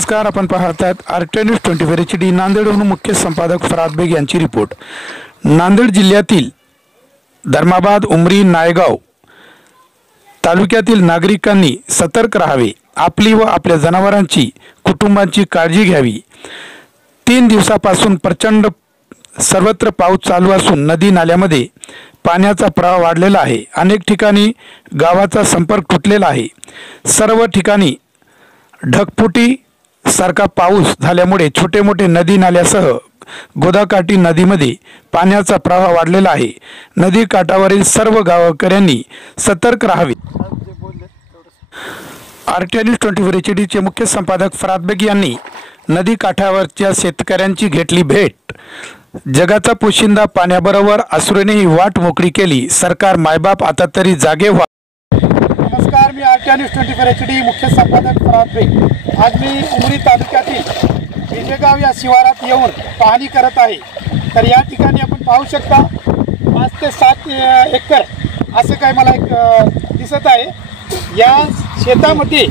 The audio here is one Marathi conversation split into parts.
नमस्कार, आपण पाहतात RTI न्यूज 24 HD. नांदेडहून मुख्य संपादक फराद बेग यांची रिपोर्ट. नांदेड जिल्ह्यातील धर्माबाद, उमरी, नायगाव तालुक्यातील नागरिकांनी सतर्क राहावे, आपली व आपल्या जनावरांची, कुटुंबांची काळजी घ्यावी. 3 दिवसापासून प्रचंड सर्वत्र पाऊस चालू असून नदी नाल्यामध्ये पाण्याचा प्रवाह वाढलेला आहे. अनेक ठिकाणी गावाचा संपर्क तुटलेला आहे. सर्व ठिकाणी ढगफुटी सारखा पाऊस झाल्यामुळे छोटे मोठे नदी नाल्यासह गोदाकाठी नदीमध्ये पाण्याचा प्रवाह वाढलेला आहे. नदी काठावरील सर्व गावकऱ्यांनी सतर्क राहावे. RTI न्यूज 24 HD चे मुख्य संपादक फराद बेग यांनी नदी काठावरच्या शेतकऱ्यांची घेतली भेट. जगाचा पोशिंदा पाण्याबरोबर असुरेने ही वाट मोकळी केली. सरकार मायबाप आता तरी जागे व्हा. नमस्कार, मी RTI न्यूज 24 HD मुख्य संपादक फराद बेग. आज मी उमरी तालुक्यातील विजेगाव या शिवारात येऊन पाहणी करत आहे. तर या ठिकाणी आपण पाहू शकता 5 ते 7 एकर असं काय मला एक दिसत आहे. या शेतामध्ये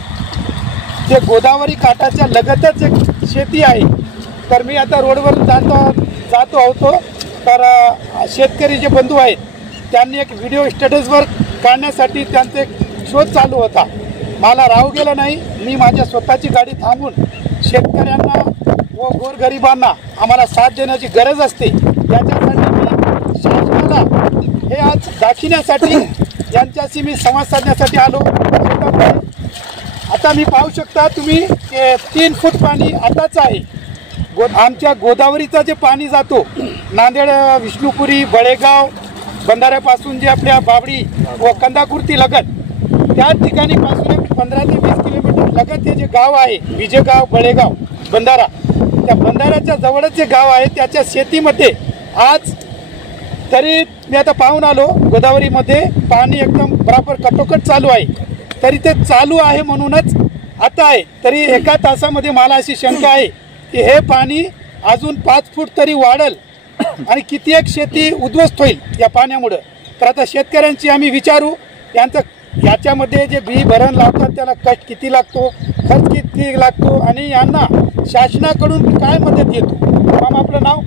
जे गोदावरी काठाच्या लगतच एक शेती आहे. तर मी आता रोडवर जातो होतो. तर शेतकरी जे बंधू आहेत त्यांनी एक व्हिडिओ स्टेटसवर काढण्यासाठी त्यांचा एक शोध चालू होता. मला राहू गेलं नाही. मी माझ्या स्वतःची गाडी थांबून शेतकऱ्यांना व गोरगरिबांना आम्हाला साथ देण्याची गरज असते. याच्यासाठी मी शासनाला हे आज दाखवण्यासाठी यांच्याशी मी संवाद साधण्यासाठी आलो शेतामध्ये. आता मी पाहू शकता तुम्ही 3 फूट पाणी आताच आहे. आमच्या गोदावरीचं जे पाणी जातो नांदेड, विष्णुपुरी, बळेगाव बंधाऱ्यापासून जे आपल्या बाबडी व कंदाकुर्ती लगत त्या ठिकाणी पासून 15 ते 20 किलोमीटर लगत हे जे गाव आहे विजेगाव, बळेगाव, बंधारा, त्या बंधाऱ्याच्या जवळच जे गाव आहे त्याच्या शेतीमध्ये आज तरी मी आता पाहून आलो गोदावरीमध्ये पाणी एकदम बराबर कटोकट चालू आहे. तरी ते चालू आहे म्हणूनच आता आहे. तरी एका तासामध्ये मला अशी शंका आहे की हे पाणी अजून 5 फूट तरी वाढेल आणि किती एक शेती उद्ध्वस्त होईल या पाण्यामुळं. तर आता शेतकऱ्यांची आम्ही विचारू याच्यामध्ये जे बी भरण लावतात त्याला कष्ट किती लागतो, खर्च किती लागतो आणि यांना शासनाकडून काय मदत येतो. मामा आपलं नाव?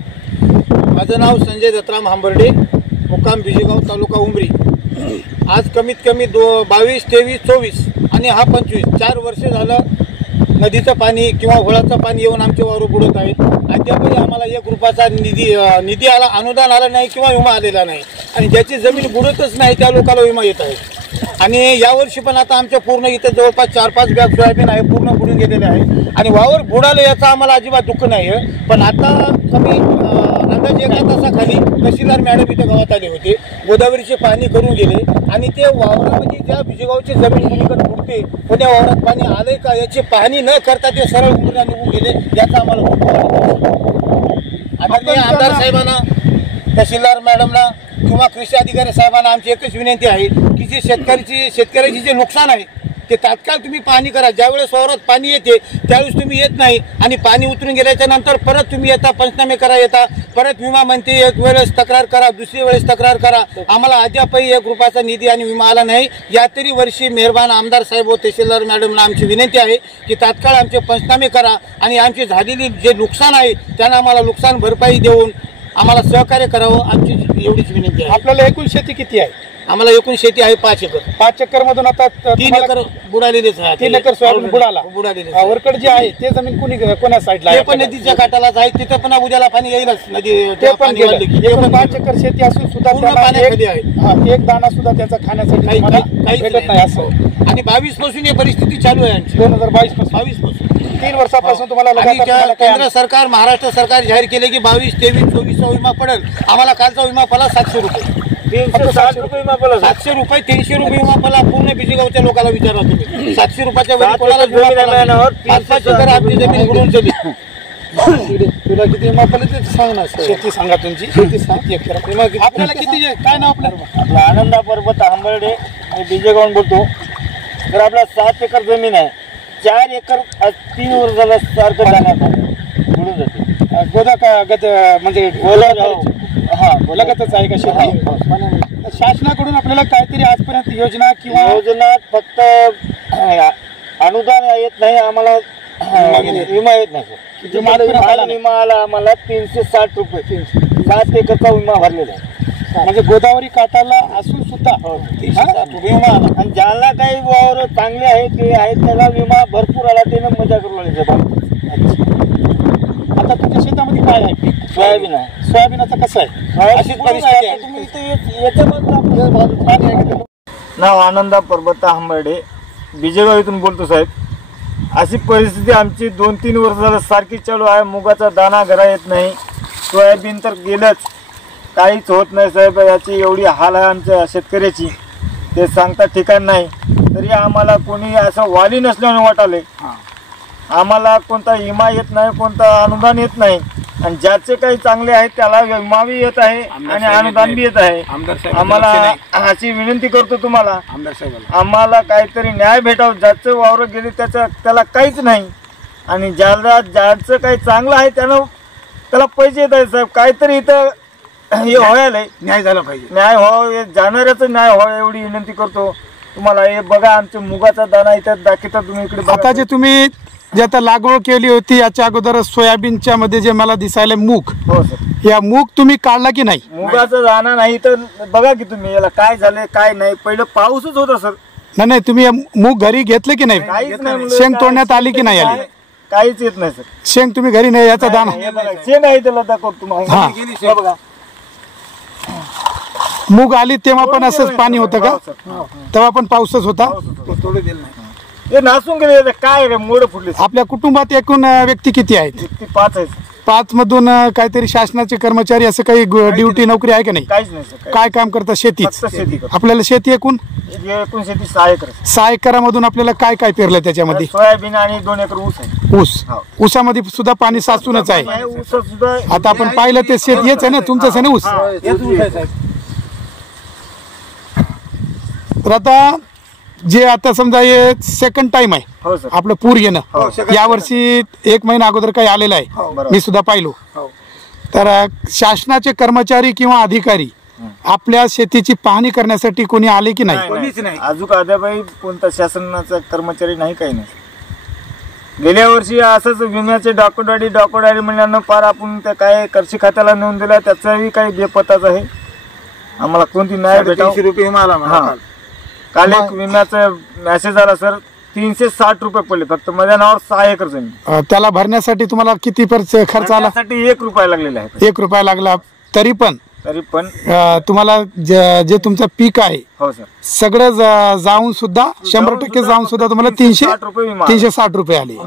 माझं नाव संजय दत्तराम हांबर्डे, मुक्काम बिजेगाव, तालुका उमरी. आज कमीत कमी 22, 23, 24 आणि हा 25 4 वर्षे झालं नदीचं पाणी किंवा होळाचं पाणी येऊन आमचे वारू बुडत आहेत. अद्यापही आम्हाला 1 रुपयाचा निधी आला, अनुदान आलं नाही किंवा विमा आलेला नाही. आणि ज्याची जमीन बुडतच नाही त्या लोकांना विमा येत आहे. आणि यावर्षी पण आता आमच्या पूर्ण इथं जवळपास 4-5 बॅग सोयाबीन आहे, पूर्ण बुडून गेलेले आहे. आणि वावर बुडालं याचा आम्हाला अजिबात दुःख नाही आहे. पण आता कमी अंदाजे 1 तासाखाली तहसीलदार मॅडम इथे गावात आले होते. गोदावरीचे पाणी करून गेले आणि ते वावरामध्ये ज्या बिजेगावची जमीन कुणीकडे बुडते कोण्या वावरात पाणी आलंय का याची पाहणी न करता ते सरळ उमरीला निघून गेले. याचा आम्हाला आता आमदार साहेबांना, तहसीलदार मॅडमला किंवा कृषी अधिकारी साहेबांना आमची एकच विनंती आहे की जे शेतकऱ्याची जे नुकसान आहे ते तात्काळ तुम्ही पाहणी करा. ज्यावेळेस वावरात पाणी येते त्यावेळेस तुम्ही येत नाही आणि पाणी उतरून गेल्याच्या नंतर परत तुम्ही येता, पंचनामे करा येता, परत विमा म्हणते 1 वेळेस तक्रार करा, दुसरी वेळेस तक्रार करा. आम्हाला अद्यापही 1 रुपयाचा निधी आणि विमा आला नाही. या तरी वर्षी मेहरबान आमदार साहेब व तहसीलदार मॅडमला आमची विनंती आहे की तात्काळ आमचे पंचनामे करा आणि आमची झालेली जे नुकसान आहे त्यांना आम्हाला नुकसान भरपाई देऊन आम्हाला सहकार्य करावं, आमची एवढीच विनंती आहे. आपल्याला एकूण शेती किती आहे? आम्हाला एकूण शेती आहे 5 एकर. 5 एकर मधून आता 3 एकर बुडालेलेच आहे. 3 एकर सोयाबीन बुडालेले. वरकड जे आहे ते जमीन कोण्या साईडला आहे? ते पण नदीच्या काठालाच आहे. तिथं पण उद्याला पाणी येईलच. नदी ते पण 5 एकर शेती असून सुद्धा पाण्याखाली आहे. एक दाना सुद्धा त्याचा खाण्यासाठी काही भेटत नाही असं. आणि 22 पासून ही परिस्थिती चालू आहे. 2022 पासून 3 वर्षापासून तुम्हाला केंद्र सरकार, महाराष्ट्र सरकार जाहीर केले की 22, 23, 24 विमा पडेल. आम्हाला कालचा विमा पडला 700 रुपये. 700 रुपये विमा पडला. 700 रुपये, 300 रुपये विमा पडला. पूर्ण बिजेगावच्या लोकांना विचारा तुम्ही. 700 रुपयाच्या वेळी कोणाला विमा पडला? 5-5 एकर आपली जमीन बुडून गेली. तुला किती विमा पडले ते सांग ना. शेती सांगा तुमची. शेती सांग. आपल्याला किती? काय नाव आपलं? आनंदा पर्वत हांबर्डे, मी बिजेगावून बोलतो. तर आपला 7 एकर जमीन आहे. 4 एकर 3 वर्षाला सारखं जाण्यात बुडून जाते. गोदा म्हणजे लगतच आहे का शेती? शासनाकडून आपल्याला काहीतरी आजपर्यंत योजना किंवा योजना फक्त अनुदान येत नाही आम्हाला. विमा येत नाही सर. विमा आला मला विमा आला आम्हाला 360 रुपये 7 एकरचा विमा भरलेला आहे. म्हणजे गोदावरी काठाला असून सुद्धा 360 रुपये विमा आला. आणि ज्याला काही वावर चांगले आहेत ते आहेत त्याला विमा भरपूर आला, त्यानं मजा करू लागली. आता तुमच्या शेतामध्ये काय आहे पीक? सोयाबीन आहे. सोयाबीनाचं कसं आहे? अशीच परिस्थिती आहे. तुम्ही इथे याच्या बाजूला पाणी आहे. नाव आनंदा पर्वता हंबर्डे, बिजेगाव इथून बोलतो साहेब. अशी परिस्थिती आमची 2-3 वर्ष झालं सारखी चालू आहे. मुगाचा दाणा घरा येत नाही, सोयाबीन तर गेलंच, काहीच होत नाही साहेब. याची एवढी हाल आहे आमच्या शेतकऱ्याची, ते सांगता ठिकाण नाही. तरी आम्हाला कोणी असं वाली नसल्याने वाटाले. आम्हाला कोणता विमा येत नाही, कोणता अनुदान येत नाही. आणि ज्याचे काही चांगले आहेत त्याला विमाही येत आहे आणि अनुदान बी येत आहे. आम्हाला अशी विनंती करतो तुम्हाला, आम्हाला काहीतरी न्याय भेटावं. ज्याचं वावर गेले त्याला काहीच नाही, आणि ज्याचं काही चांगलं आहे त्याला पैसे येत आहेत साहेब. काहीतरी इथं हे व्हायला न्याय झाला पाहिजे. न्याय व्हावं, जाणाऱ्याचं न्याय व्हावं एवढी विनंती करतो तुम्हाला. हे बघा आमच्या मुगाचा दाणा इथं दाखवता तुम्ही इकडे बघा. आता जे तुम्ही जे आता लागवड केली होती याच्या अगोदर सोयाबीनच्या मध्ये जे मला दिसायला मूग, हो सर, या मूग तुम्ही काढला की नाही? मुगाचा दाणा नाही तर बघा की तुम्ही याला काय झालंय काय नाही. पहिलं पाऊसच होता सर. नाही तुम्ही मूग घरी घेतलं की नाही? काहीच नाही. शेंग तोडण्यात आली की नाही आली? काहीच येत नाही सर. शेंग तुम्ही घरी नाही, याचा दाणा हे बघा, शेंग आहे त्याला दाखवतो तुम्हाला. हा. हे बघा. मूग आली तेव्हा पण असंच पाणी होतं का? तेव्हा पण पाऊसच होता? हे नासून गेले काय रे, मोड फुटले. आपल्या कुटुंबात एकूण व्यक्ती किती आहेत? ती 5 आहेत. 5 मधून काहीतरी शासनाचे कर्मचारी असं काही ड्युटी नोकरी आहे का नाही? काहीच नाही सर. काय काम करतात? शेतीच. फक्त शेती करतो. आपल्याला शेती एकूण एकूण शेती 6 एकर. 6 एकरामधून आपल्याला काय काय पेरलं त्याच्यामध्ये? सोयाबीन आणि 2 एकर ऊस आहे. ऊस. ऊसामध्ये सुद्धा पाणी साचूनच आहे. ऊस सुद्धा आता आपण पाहिलं ते शेत हेच आहे ना, तुमचंच आहे ना ऊस? हेच ऊस आहे साहेब. तर आता जे आता समजा हे सेकंड टाइम आहे हो सर. आपलं पूर येणं. यावर्षी 1 महिना अगोदर काही आलेलं आहे, मी सुद्धा पाहिलो. तर शासनाचे कर्मचारी किंवा अधिकारी आपल्या शेतीची पाहणी करण्यासाठी कोणी आले की नाही? अजून अद्यापही कोणता शासनाचा कर्मचारी नाही, काही नाही. गेल्या वर्षी असंच विम्याचे डॉक्युमेंट म्हणल्यानं पार आपण त्या काय कृषी खात्याला नेऊन दिला, त्याचाही काही बेपत्ताच आहे. आम्हाला कोणती न्याय भेटावं. हा, काल एक विम्याचा मेसेज आला सर, 360 रुपये पडले फक्त. माझ्या नावावर 6 एकर जमीन. त्याला भरण्यासाठी तुम्हाला किती खर्च आला? त्यासाठी 1 रुपया लागलेला आहे. 1 रुपया लागला. तरी पण तुम्हाला जे तुमचं पीक आहे हो सर, सगळं जाऊन सुद्धा 100% जाऊन सुद्धा तुम्हाला 360 रुपये आले.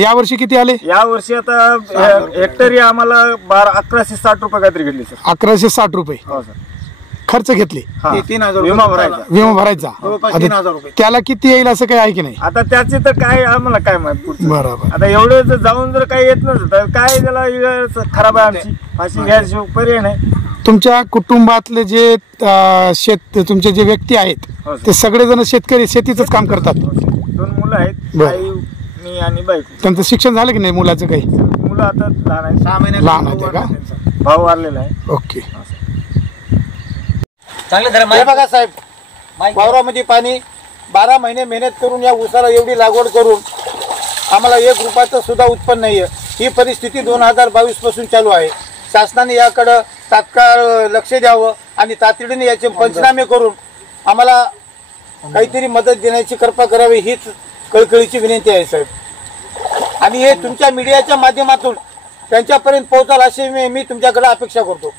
या वर्षी किती आले? या वर्षी आता हेक्टरी आम्हाला 1160 रुपये काहीतरी घेतले सर. 1160 रुपये हो सर. खर्च घेतले. 3,000 विमा भरायचा. विमा भरायचा. आता त्याला किती येईल असं काही आहे की नाही? आता त्याचे तर काय आम्हाला काय माहित पुढचं. बरोबर. आता एवढं जर जाऊन जर काही येत नसेल तर काय त्याला खराब आहे आमची. फाशी घ्यायची पर्याय नाही. तुमच्या कुटुंबातले जे तुमचे जे व्यक्ती आहेत हो सर. ते सगळेजण शेतकरी शेतीच काम करतात? 2 मुलं आहेत, बरं. आई, मी आणि बायको. त्यांचं शिक्षण झालं की नाही मुलाचं काही? मुलं आता लहान आहेत, 6 महिने लहान आहेत का? भाऊ वारलेला आहे. ओके. हे बघा साहेब, वावरामध्ये पाणी 12 महिने मेहनत करून या ऊसाला एवढी लागवड करून आम्हाला 1 रुपयाचं सुद्धा उत्पन्न नाही आहे. ही परिस्थिती 2022 पासून चालू आहे. शासनाने याकडं तात्काळ लक्ष द्यावं आणि तातडीने याचे पंचनामे करून आम्हाला काहीतरी मदत देण्याची कृपा करावी, हीच कळकळीची विनंती आहे साहेब. आणि हे तुमच्या मीडियाच्या माध्यमातून त्यांच्यापर्यंत पोहोचाल अशी मी तुमच्याकडे अपेक्षा करतो.